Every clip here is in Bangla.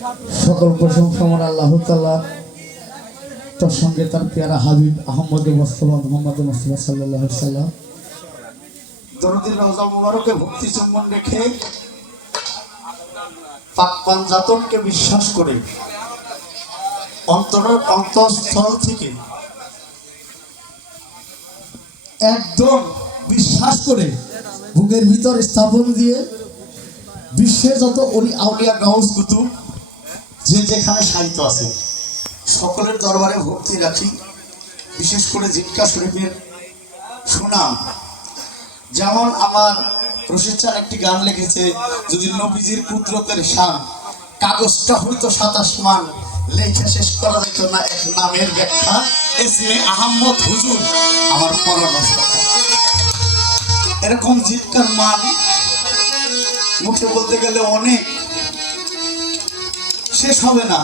সকল প্রশংসা আমার আল্লাহ তাআলা, তার সঙ্গে তার পেয়ারা হাবিব আহমদ মুস্তাফা মুহাম্মদ মুস্তাফা সাল্লাল্লাহু আলাইহি সাল্লাম। দরুদের রওজা মুবারকে ভক্তি চুম্বন রেখে পাক পাঞ্জাতনকে বিশ্বাস করে অন্তঃস্থল থেকে একদম বিশ্বাস করে বুকের ভিতর স্থাপন দিয়ে বিশ্বের যত অলি আউলিয়া গাউস কুতুব যে যেখানে সাহিত্য আছে সকলের দরবারে ভক্তি রাখি। বিশেষ করে জিটকা শরীফের সুনাম, যেমন আমার রশিদ চান একটি গান লিখেছে, যদি নবীজির কুদরতের শান কাগজটা হইতো 27 মান, লেখা শেষ করা যেত না এক নামের ব্যাখ্যা, ইসমে আহমদ হুজুর আমার পরানো সখা। এরকম জিটকার মান মুখে বলতে গেলে অনেক, শেষ হবে না।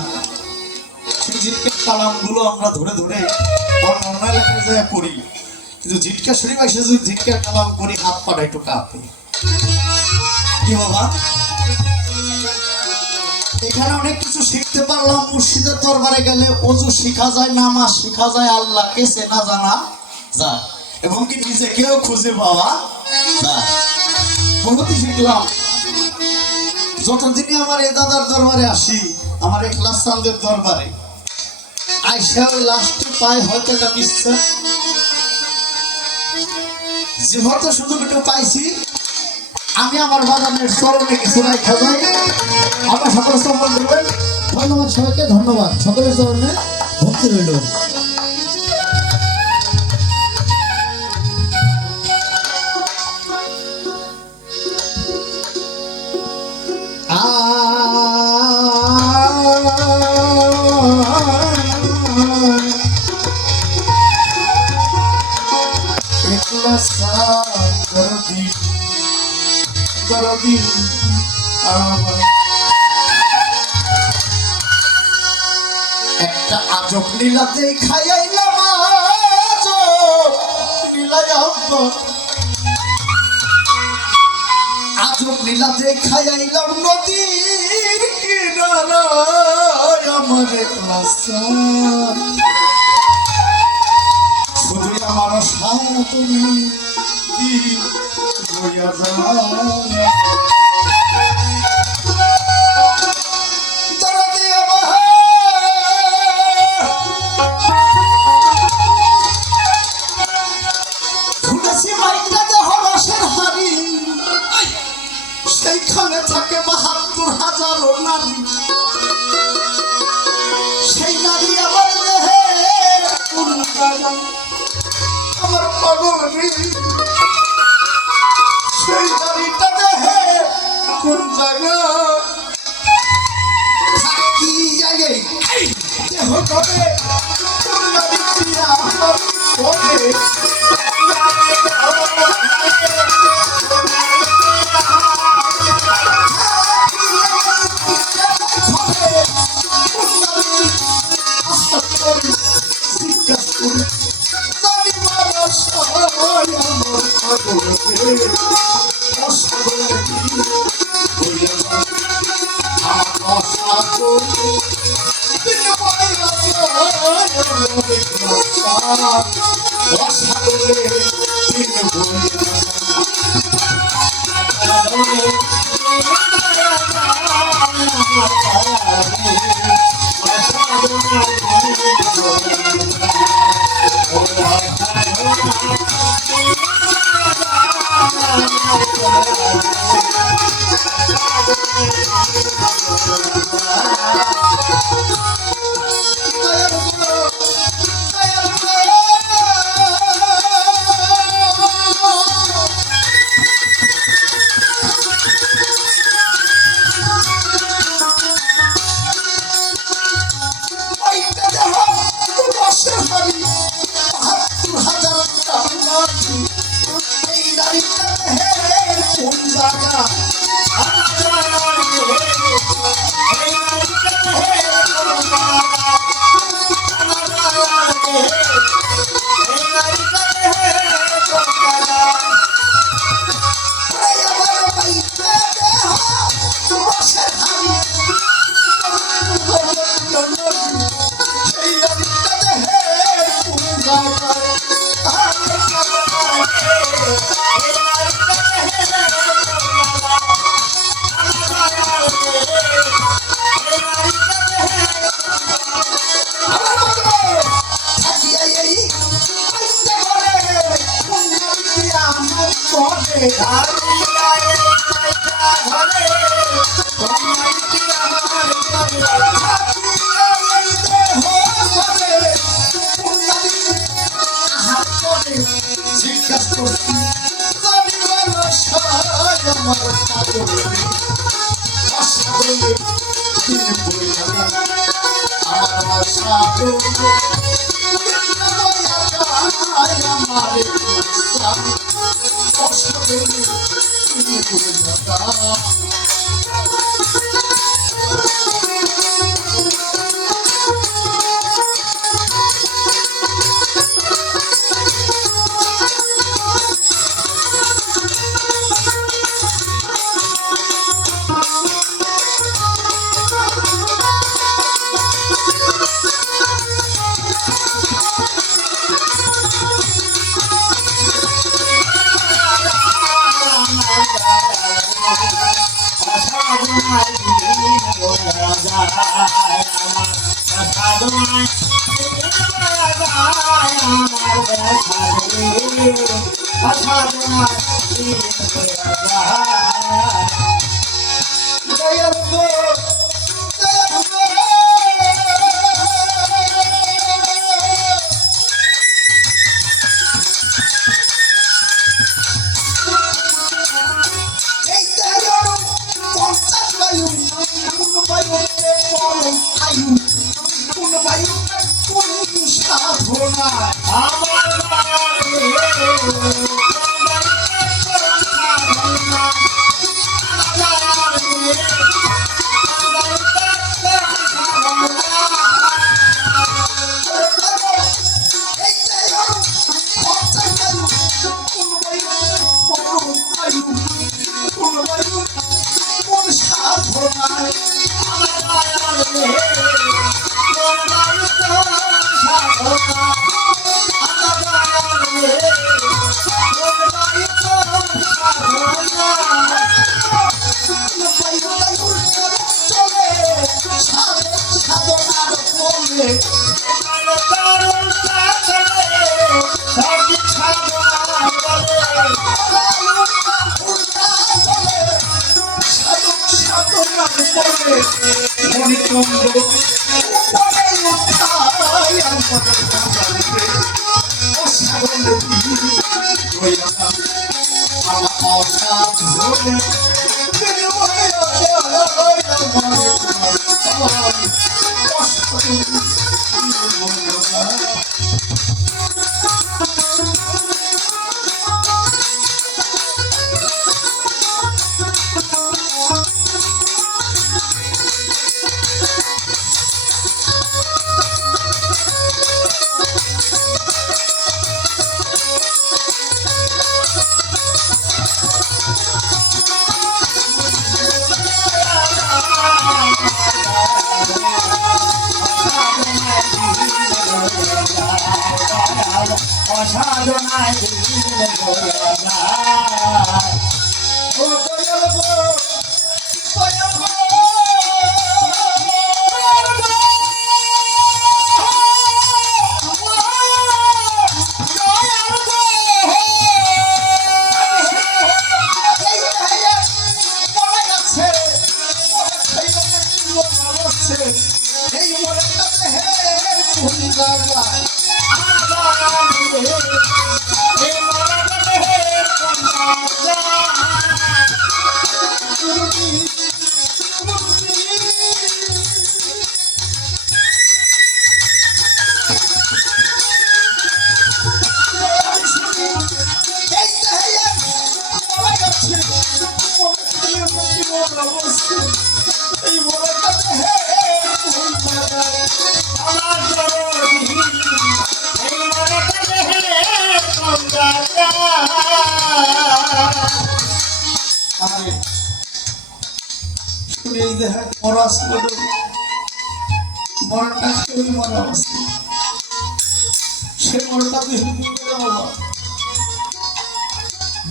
সেই জিটকার কালামগুলো আমরা ধরে ধরে অন্য এলাকায় যায় পড়ি, কিন্তু জিটকা শরীফ এসে যদি জিটকার কালাম করি হাত পাটা একটু কাঁপে। কি বাবা, এখানে অনেক কিছু শিখতে পারলাম। মুর্শিদের দরবারে গেলে ওযু শিখা যায়, নামাজ শিখা যায়, আল্লাহকে চেনা জানা যায়, এবং কি নিজেকেও খুঁজে পাওয়া যায়। বহুতই শিখলাম। যতদিনই আমার এ দাদার দরবারে আসি, আমার ইখলাস চাঁদের দরবারে আইসা ওই লাস্টে পায় হয়তো এটা বিশ্বাস, যেহেতু শুধু একটু পাইছি, আমি আমার বাগানের চরণে কিছু রাখা যায়। আমরা সকলে সম্মান করবেন। ধন্যবাদ সবাইকে, ধন্যবাদ সকলের চরণে ভক্তি রইল। একটা আজব লীলাতে খাইলাম, আজব লীলাতে খাইলাম নদীর কিনারায় আমার ইখলাস শুধু আমার সারা তুমি দিন হইয়া যায়। সেইখানে থাকে ৭২,০০০ নারী, সেই নারী আমার দেহে আমার পাগল, সেই নারীটা দেহে কোন জায়গা থাকি যায় দেহ করে কোন নারী দিয়া করে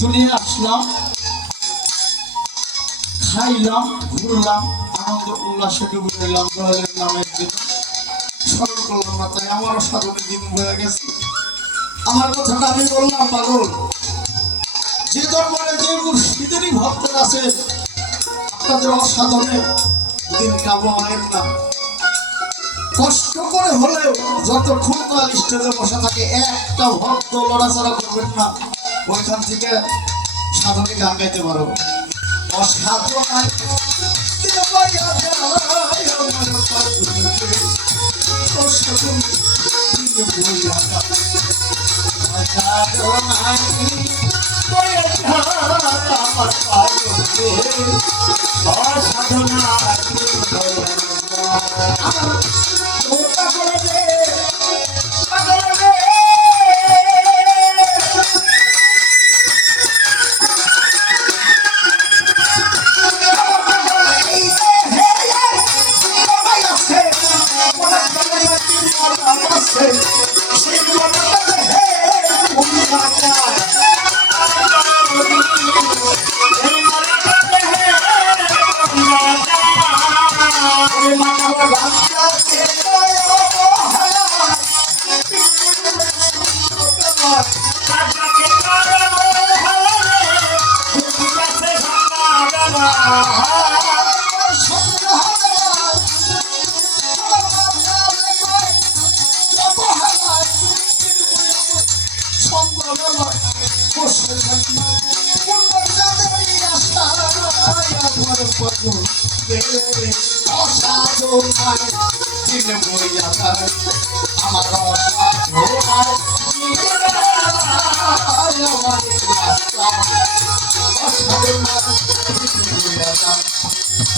দুনিয়া আসলাম, খাইলাম, ঘুরলাম, আনন্দ উল্লাসে ডুবে গেলাম, দয়ালের নামের দিন স্মরণ করলাম না, তাই আমারও সাধনের দিন হয়ে গেছে। আমার কথাটা আমি বললাম পাগল, যে দরবারে যে মুর্শিদেরই ভক্ত আছে আপনাদের অসাধনে দিন কামায়েন না, কষ্ট করে হলেও যতক্ষণ না স্টেজে বসে থাকে একটা ভক্ত লড়াচড়া করবেন না, ওইখান থেকে সাধনে গান গাইতে পারো। অসাধনায় দিন বাইয়া যায় আমার পাগলকে, অসাধন দিন বইয়া যায়, অসাধনায় বইয়া যায় আমার পাগলকে, অসাধনায় দিন বইয়া যায়। আমার পাগল রে, পাগল রে,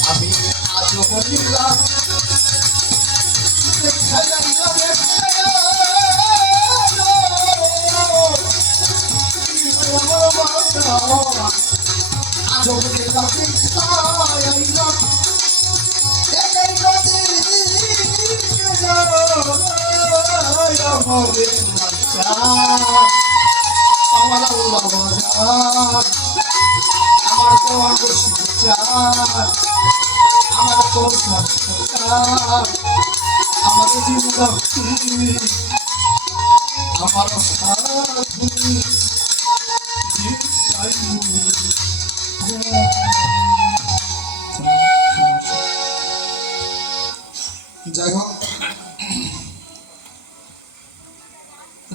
আমি আজ বলিলাম আমার আল্লাহ আমার দেওয়ার বসি চার, আমার প্রসাদ আমার জীবন আমার সাধু। যাই হোক,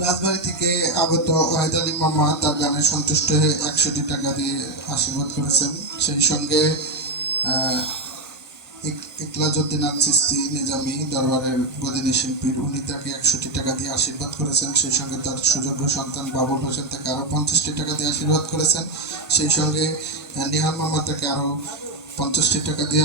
রাজবাড়ি থেকে আগত ওয়াহিদ আলী মামা তার গানে সন্তুষ্ট হয়ে 100টি টাকা দিয়ে আশীর্বাদ করেছেন। সেই সঙ্গে ইকলাজউদ্দিন চিশতি নিজামী দরবারের গদিনী শিল্পীর, উনি তাকে 100টি টাকা দিয়ে আশীর্বাদ করেছেন। সেই সঙ্গে তার সুযোগ্য সন্তান বাবুল হোসেন তাকে আরও 50টি টাকা দিয়ে আশীর্বাদ করেছেন। সেই সঙ্গে নিহাল মামা তাকে আরও 50টি টাকা দিয়ে